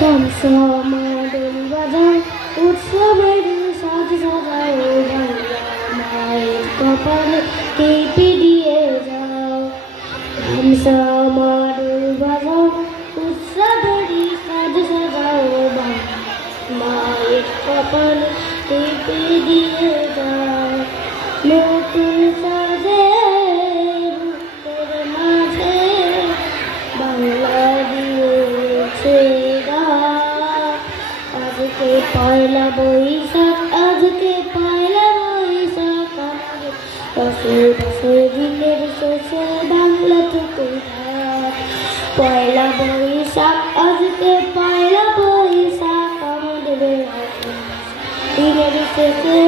মাদল বাজায় উৎসবের সাজ সাজায় বাংলা মায়ের কপালে টিপি দিয়ে যাও। ধামসা মাদল বাজায় উৎসবের সাজ সাজায় বাংলা মায়ের কপালে টিপি দিয়ে যাও। নতুন সাজে রূপের মাঝে বাংলা দিয়েছে আজকে পয়লা বৈশাখ, আজকে পয়লা বৈশাখ আমাদের বছর বছর দিনের শেষে বাংলা থেকে পয়লা বৈশাখ, আজকে পয়লা বৈশাখ আমাদের দিনের শেষে